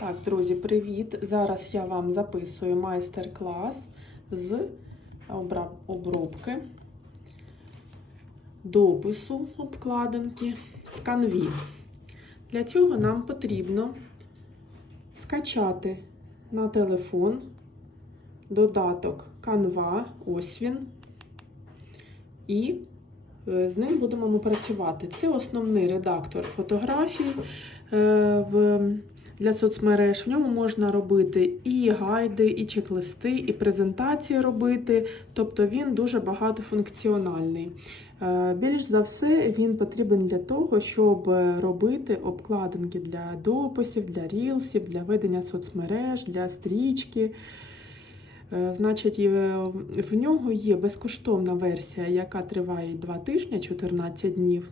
Так, друзі, привіт! Зараз я вам записую майстер-клас з обробки допису обкладинки в канві. Для цього нам потрібно скачати на телефон додаток Canva, ось він, і е, з ним будемо ми працювати. Це основний редактор фотографій е, в для соцмереж. В ньому можна робити і гайди, і чек-листи, і презентації робити. Тобто він дуже багатофункціональний. Е, Більш за все, він потрібен для того, щоб робити обкладинки для дописів, для рілсів, для ведення соцмереж, для стрічки. Е, Значить, е, в нього є безкоштовна версія, яка триває 2 тижні, 14 днів.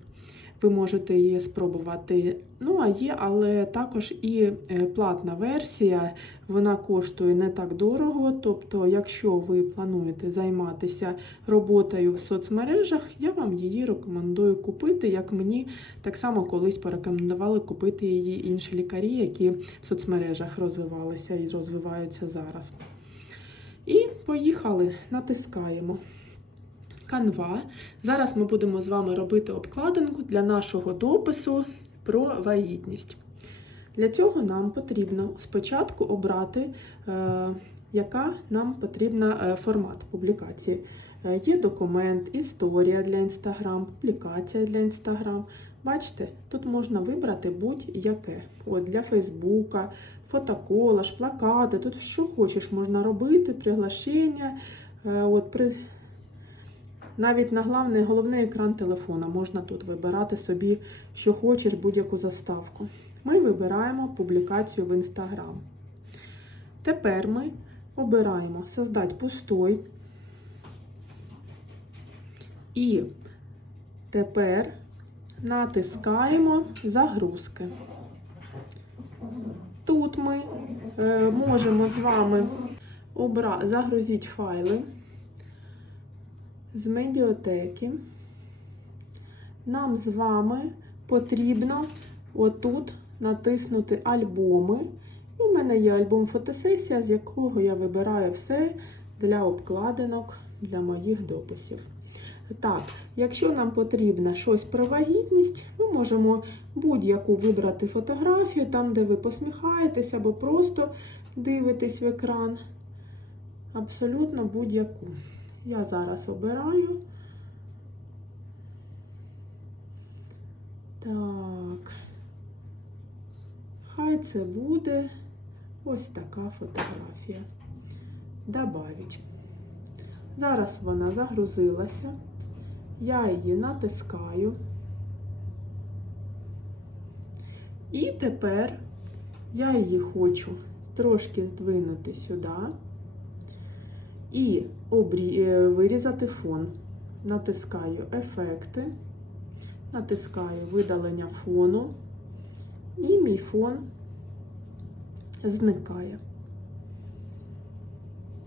Ви можете її спробувати. Ну, а є, але також і е, платна версія, вона коштує не так дорого. Тобто, якщо ви плануєте займатися роботою в соцмережах, я вам її рекомендую купити, як мені так само колись порекомендували купити її інші лікарі, які в соцмережах розвивалися і розвиваються зараз. І поїхали, натискаємо. Canva. Зараз ми будемо з вами робити обкладинку для нашого допису про вагітність. Для цього нам потрібно спочатку обрати, е, яка нам потрібна е, формат публікації. Е, Є документ, історія для Instagram, публікація для Instagram. Бачите, тут можна вибрати будь-яке. От Для Фейсбука, фотоколаж, плакати. Тут що хочеш можна робити, приглашення. От. Навіть на главний, головний екран телефона можна тут вибирати собі, що хочеш, будь-яку заставку. Ми вибираємо публікацію в Instagram. Тепер ми обираємо Создати пустой. І тепер натискаємо загрузки. Тут ми е, можемо з вами обра... загрузити файли з медіатеки. Нам з вами потрібно отут натиснути альбоми. І в мене є альбом фотосесія, з якого я вибираю все для обкладинок для моїх дописів. Так, якщо нам потрібно щось про вагітність, ми можемо будь-яку вибрати фотографію, там, де ви посміхаєтесь, або просто дивитесь в екран. Абсолютно будь-яку. Я зараз обираю. Так, хай це буде ось така фотографія. Добавить. Зараз вона загрузилася. Я її натискаю. І тепер я її хочу трошки здвинути сюди і обрі... е, вирізати фон. Натискаю ефекти, натискаю видалення фону, і мій фон зникає.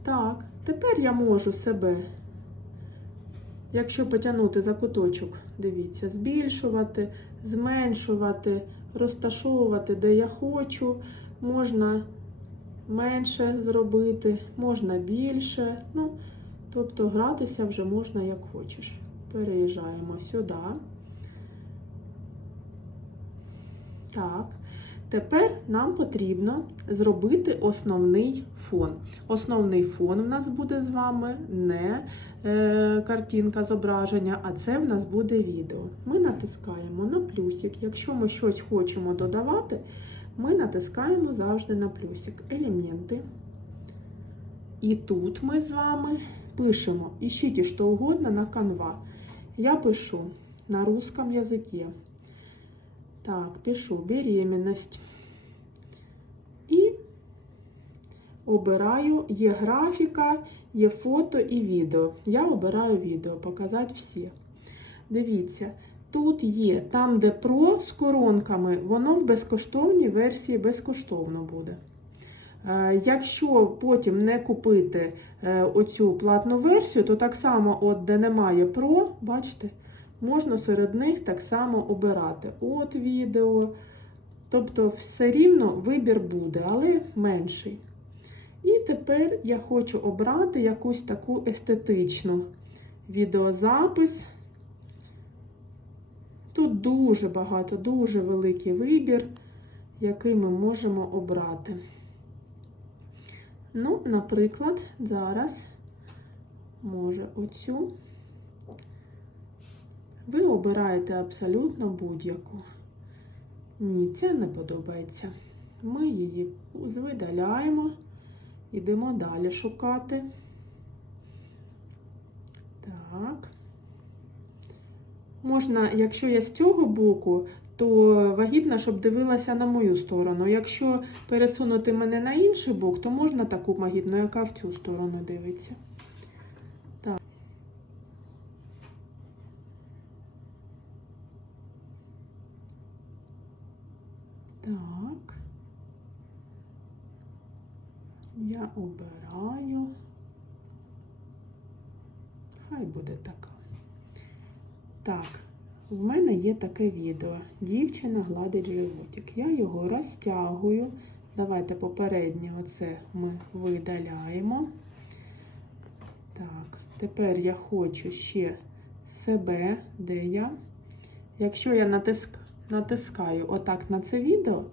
Так, тепер я можу себе, якщо потягнути за куточок, дивіться, збільшувати, зменшувати, розташовувати, де я хочу, можна менше зробити, можна більше. Ну, тобто гратися вже можна як хочеш. Переїжджаємо сюди. Так. Тепер нам потрібно зробити основний фон. Основний фон в нас буде з вами не е, картинка зображення, а це в нас буде відео. Ми натискаємо на плюсик. Якщо ми щось хочемо додавати, ми натискаємо завжди на плюсик. Елементи. І тут ми з вами пишемо «Ищите що угодно на Canva». Я пишу на русском языке. Так, пишу беременность. І обираю, є графіка, є фото і відео. Я обираю відео, показати всі. Дивіться, тут є, там, де про з коронками, воно в безкоштовній версії безкоштовно буде. Е, Якщо потім не купити е, оцю платну версію, то так само, от де немає про, бачите, можна серед них так само обирати. От відео, Тобто, все рівно вибір буде, але менший. І тепер я хочу обрати якусь таку естетичну відеозапис. Тут дуже багато, дуже великий вибір, який ми можемо обрати. Ну, наприклад, зараз, може, оцю. Ви обираєте абсолютно будь-яку. Ні, ця не подобається. Ми її видаляємо, йдемо далі шукати. Так. Можна, якщо я з цього боку, то вагітна, щоб дивилася на мою сторону. Якщо пересунути мене на інший бок, то можна таку вагітну, яка в цю сторону дивиться. Так. Так. Я обираю. Хай буде така. Так, в мене є таке відео. Дівчина гладить животик. Я його розтягую. Давайте попереднє оце ми видаляємо. Так, тепер я хочу ще себе, де я. Якщо я натиск, натискаю отак на це відео,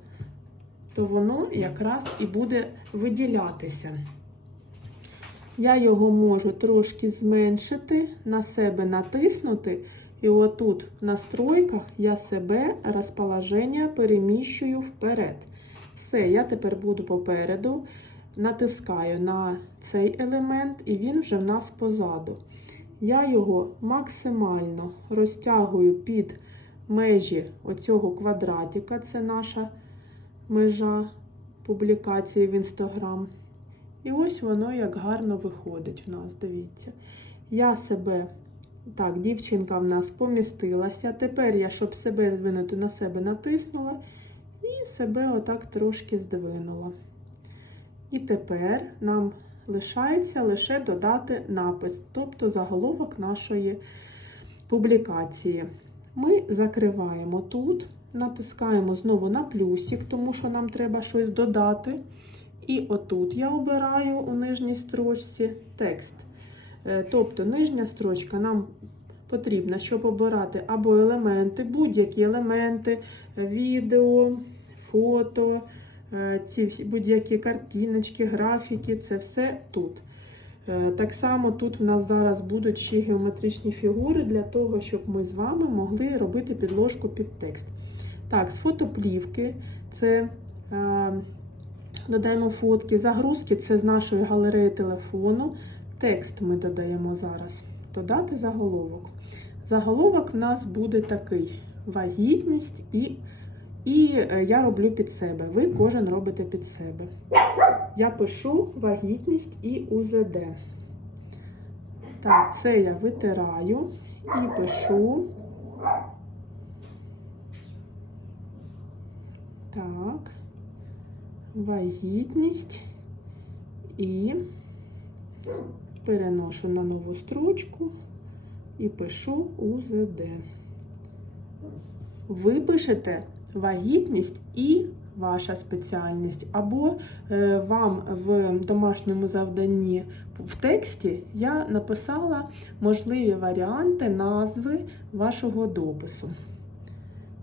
то воно якраз і буде виділятися. Я його можу трошки зменшити, на себе натиснути, і отут в настройках я себе розположення переміщую вперед. Все, я тепер буду попереду, натискаю на цей елемент, і він вже в нас позаду. Я його максимально розтягую під межі оцього квадратика, це наша межа публікації в Інстаграм. І ось воно як гарно виходить в нас, дивіться. Я себе, так, дівчинка в нас помістилася. Тепер я, щоб себе здвинути на себе, натиснула і себе отак трошки здвинула. І тепер нам лишається лише додати напис, тобто заголовок нашої публікації. Ми закриваємо тут, натискаємо знову на плюсик, тому що нам треба щось додати. І отут я обираю у нижній строчці текст. Е, Тобто нижня строчка нам потрібна, щоб обирати або елементи, будь-які елементи, е, відео, фото, е, будь-які картиночки, графіки це все тут. Так само тут в нас зараз будуть ще геометричні фігури для того, щоб ми з вами могли робити підложку під текст. Так, з фотоплівки це. Додаємо фотки, загрузки це з нашої галереї телефону. Текст ми додаємо зараз. Додати заголовок. Заголовок в нас буде такий: вагітність і і е, я роблю під себе. Ви кожен робите під себе. Я пишу вагітність і УЗД. Так, це я витираю і пишу. Так вагітність і переношу на нову строчку і пишу УЗД. Ви пишете вагітність і ваша спеціальність, або е, вам в домашньому завданні в тексті я написала можливі варіанти назви вашого допису.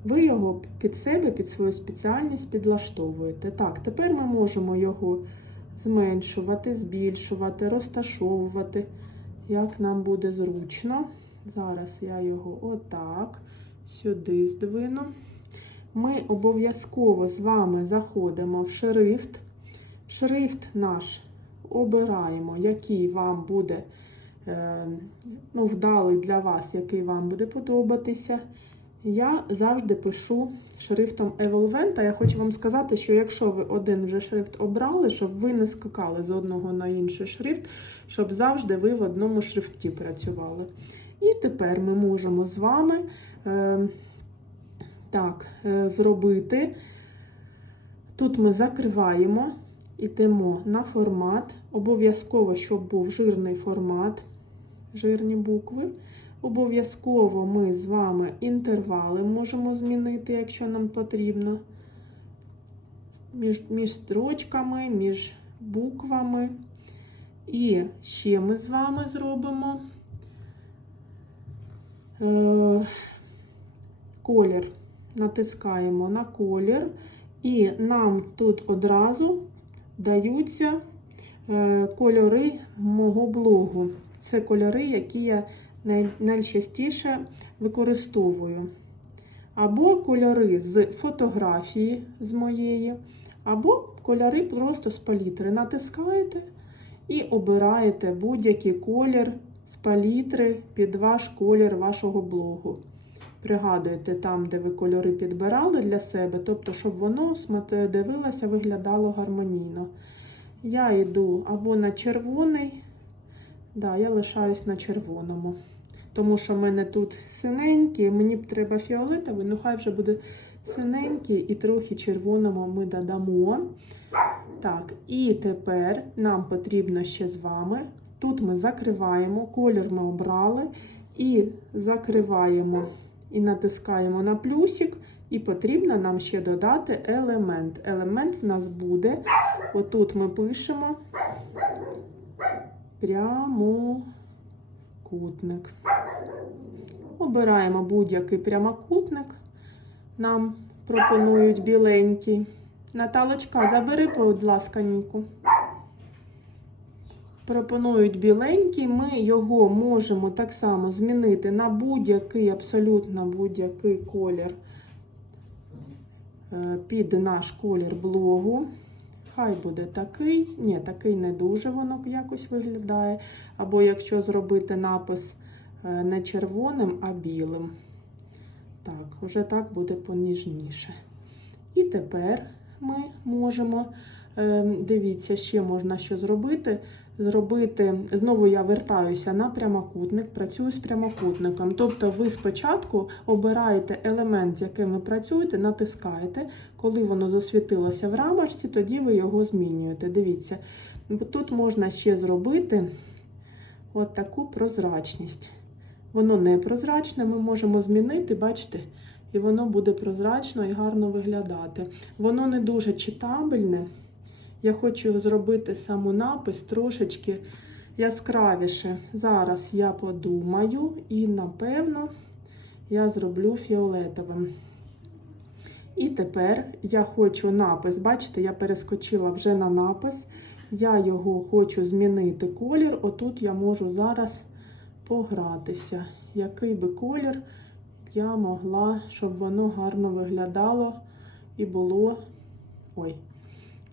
Ви його під себе, під свою спеціальність підлаштовуєте. Так, тепер ми можемо його зменшувати, збільшувати, розташовувати, як нам буде зручно. Зараз я його отак сюди здвину. Ми обов'язково з вами заходимо в шрифт. Шрифт наш обираємо, який вам буде е, ну, вдалий для вас, який вам буде подобатися. Я завжди пишу шрифтом Evolvent, а я хочу вам сказати, що якщо ви один вже шрифт обрали, щоб ви не скакали з одного на інший шрифт, щоб завжди ви в одному шрифті працювали. І тепер ми можемо з вами е, так, е, зробити. Тут ми закриваємо, йдемо на формат. Обов'язково, щоб був жирний формат, жирні букви. Обов'язково ми з вами інтервали можемо змінити, якщо нам потрібно. між, між строчками, між буквами. І ще ми з вами зробимо е, колір. Натискаємо на колір, і нам тут одразу даються е, кольори мого блогу. Це кольори, які я найчастіше використовую. Або кольори з фотографії з моєї, або кольори просто з палітри. Натискаєте і обираєте будь-який колір з палітри під ваш колір вашого блогу. Пригадуєте там, де ви кольори підбирали для себе, тобто, щоб воно дивилося, виглядало гармонійно. Я йду або на червоний, да, я лишаюсь на червоному. Тому що в мене тут синенький, мені б треба фіолетовий, ну хай вже буде синенький і трохи червоному ми додамо. Так, і тепер нам потрібно ще з вами. Тут ми закриваємо, колір ми обрали, і закриваємо і натискаємо на плюсик. І потрібно нам ще додати елемент. Елемент в нас буде. Отут ми пишемо прямокутник. Обираємо будь-який прямокутник. Нам пропонують біленький. Наталочка, забери, будь ласка, Ніку. Пропонують біленький, ми його можемо так само змінити на будь-який, абсолютно будь-який колір е, під наш колір блогу. Хай буде такий. Ні, такий не дуже воно якось виглядає. Або якщо зробити напис е, не червоним, а білим. Так, вже так буде поніжніше. І тепер ми можемо, е, дивіться, ще можна що зробити. Зробити, знову я вертаюся на прямокутник, працюю з прямокутником. Тобто ви спочатку обираєте елемент, з яким ви працюєте, натискаєте. Коли воно засвітилося в рамочці, тоді ви його змінюєте. Дивіться, тут можна ще зробити от таку прозрачність. Воно не прозрачне, ми можемо змінити, бачите, і воно буде прозрачно і гарно виглядати. Воно не дуже читабельне. Я хочу зробити саму напис трошечки яскравіше. Зараз я подумаю і, напевно, я зроблю фіолетовим. І тепер я хочу напис. Бачите, я перескочила вже на напис. Я його хочу змінити колір. Отут я можу зараз погратися. Який би колір я могла, щоб воно гарно виглядало і було. Ой,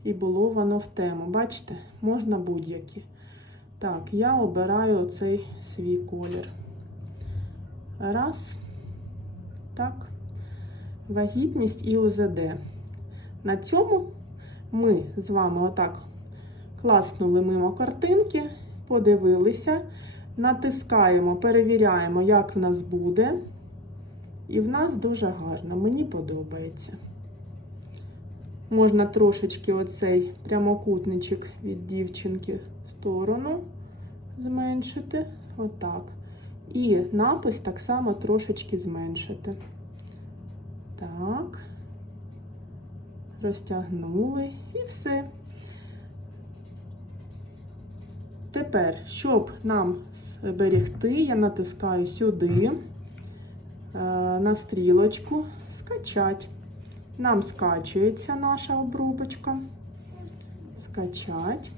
і було воно в тему. Бачите, можна будь-які. Так, я обираю оцей свій колір. Раз. Так. Вагітність і УЗД. На цьому ми з вами отак класнули мимо картинки, подивилися, натискаємо, перевіряємо, як в нас буде. І в нас дуже гарно, мені подобається. Можна трошечки оцей прямокутничок від дівчинки в сторону зменшити. Отак. І напис так само трошечки зменшити. Так. Розтягнули і все. Тепер, щоб нам зберегти, я натискаю сюди е, на стрілочку, скачать. Нам скачується наша обрубочка. Скачать.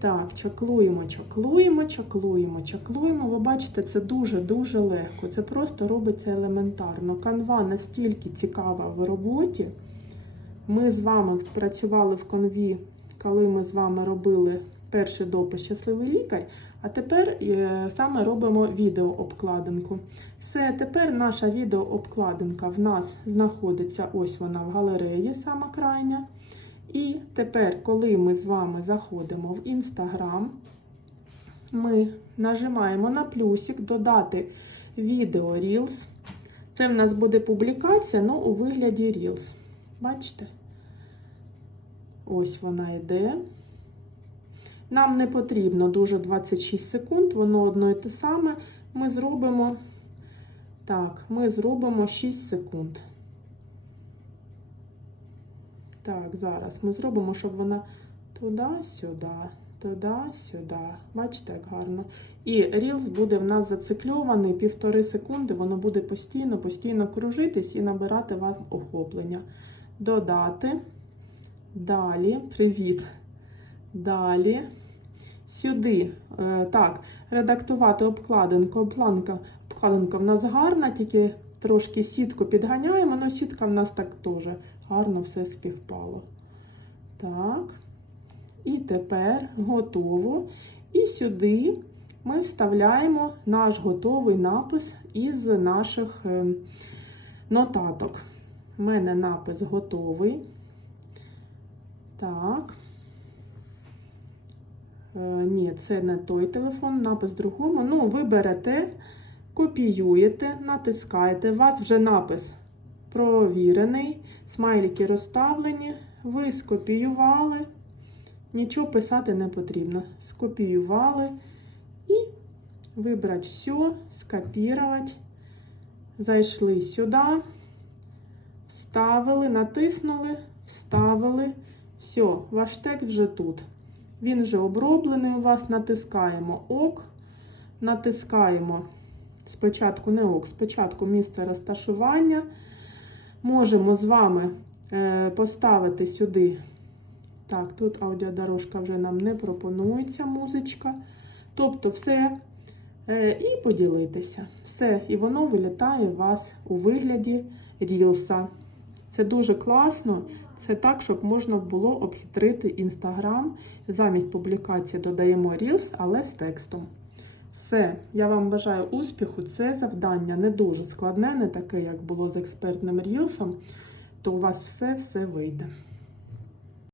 Так, чаклуємо, чаклуємо, чаклуємо, чаклуємо. Ви бачите, це дуже-дуже легко. Це просто робиться елементарно. Канва настільки цікава в роботі. Ми з вами працювали в конві, коли ми з вами робили перший допис Щасливий лікар. А тепер е, саме робимо відеообкладинку. Все, тепер наша відеообкладинка в нас знаходиться ось вона в галереї, сама крайня. І тепер, коли ми з вами заходимо в Інстаграм, ми нажимаємо на плюсик, додати відео Reels. Це в нас буде публікація, але у вигляді Reels. Бачите? Ось вона йде. Нам не потрібно дуже 26 секунд, воно одно і те саме. Ми зробимо так, ми зробимо 6 секунд. Так, зараз ми зробимо, щоб вона туди-сюди, туди-сюди. Бачите, як гарно. І Reels буде в нас зацикльований півтори секунди, воно буде постійно, постійно кружитись і набирати вам охоплення. Додати. Далі, привіт. Далі. Сюди. Е, так, редактувати обкладинку. Обкладинка, обкладинка в нас гарна, тільки трошки сітку підганяємо, але сітка в нас так теж гарно все співпало. Так. І тепер готово. І сюди ми вставляємо наш готовий напис із наших е, нотаток. У мене напис готовий. Так. Е, ні, це не той телефон, напис другому. Ну, ви берете, копіюєте, натискаєте. У вас вже напис провірений, смайлики розставлені, ви скопіювали. Нічого писати не потрібно. Скопіювали і вибрати все, скопірувати. Зайшли сюди, вставили, натиснули, вставили. Все, ваш текст вже тут. Він вже оброблений у вас. Натискаємо ОК, натискаємо спочатку не ОК, спочатку місце розташування. Можемо з вами е, поставити сюди. Так, тут аудіодорожка вже нам не пропонується музичка. Тобто, все е, і поділитися. Все, і воно вилітає у вас у вигляді рілса. Це дуже класно. Це так, щоб можна було обхитрити Інстаграм. Замість публікації додаємо Reels, але з текстом. Все, я вам бажаю успіху. Це завдання не дуже складне, не таке, як було з експертним Рілсом, то у вас все-все вийде.